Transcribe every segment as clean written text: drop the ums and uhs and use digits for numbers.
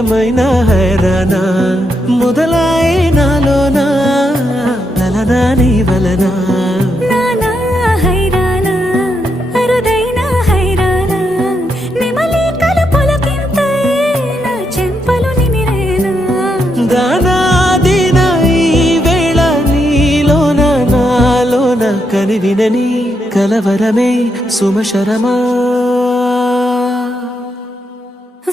ఏమైనా హైరానా మొదలాయే నాలోనా లలనా నీ వలనా కనివినని కలవరమే సుమశరమా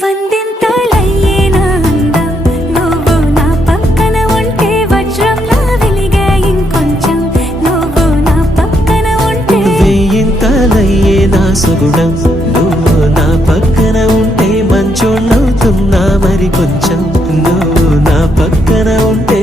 వందింతలయ్యేనా అందం నువ్వు నా పక్కన ఉంటే వజ్రంలా వెలిగే ఇంకొంచెం నువ్వు నా పక్కన ఉంటే వెయ్యింతలయ్యేనా సుగుణం నువ్వు నా పక్కన ఉంటే మంచోళ్ళవుతున్నా మరి కొంచెం నువ్వు నా పక్కన ఉంటే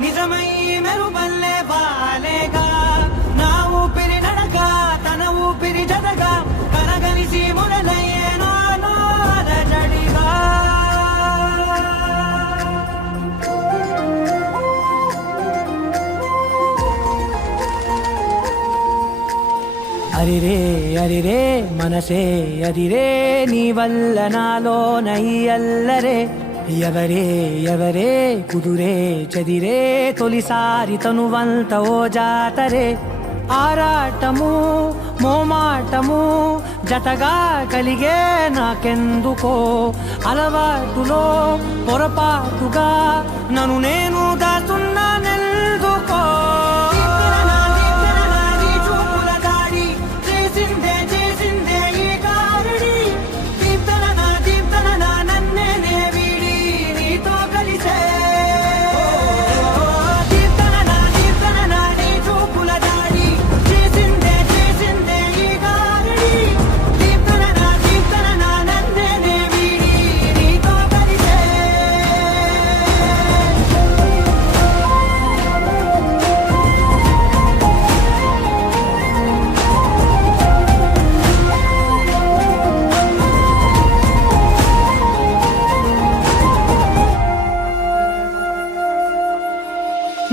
నిజమై మెరుపల్లే బాలేగా నా ఊపిరి నడక తన ఊపిరి జతగా కనగలిసి మొదలయ్యేనో అలజడిగా అరిరే అరిరే మనసే అరిరే నీ వల్ల నాలో నయ్యల్లరే ఎవరే ఎవరే కుదురే చదిరే తొలిసారి తనువంత ఓ జాతరే ఆరాటము మోమాటము జతగా కలిగే నాకెందుకో అలవాటులో పొరపాటుగా నన్ను నేను దాస్తున్నా నెల్దుకో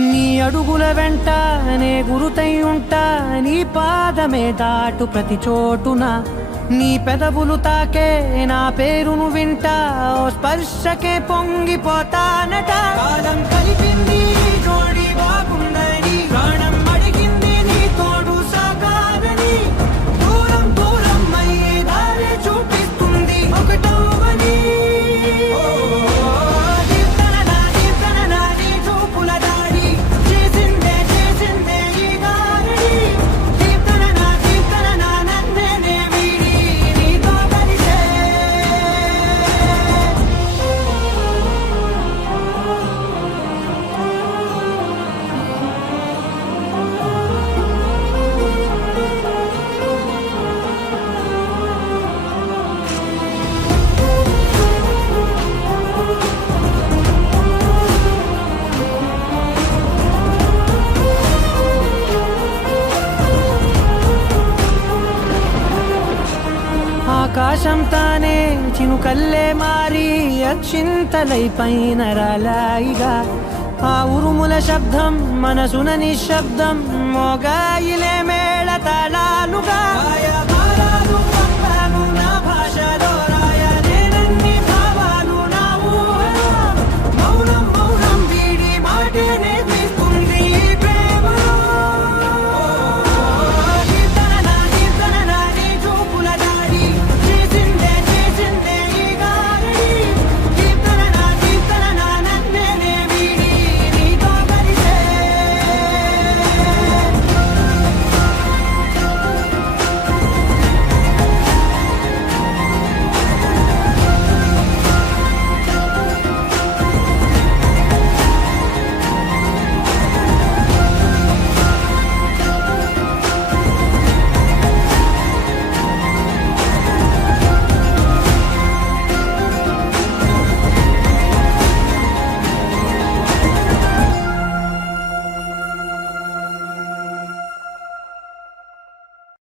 నీ అడుగుల వెంట నే గురుతై ఉంటా నీ పాదమే దాటు ప్రతి చోటున నీ పెదవులు తాకే నా పేరును వింటా ఓ స్పర్శకే పొంగిపోతానట కాలం కలిపింది జోడి బాగుందని ప్రాణం అడిగింది నీ తోడు సాగాలని దూరం దూరం అయ్యే దారి చూపిస్తుంది ఒకటవని ఆకాశం తానే చినుకల్లే మారి అక్షింతలై పైన రాలాయిగా ఆ ఉరుముల శబ్దం మనసున నిశ్శబ్దం మోగాయిలే మేళ తాళాలుగా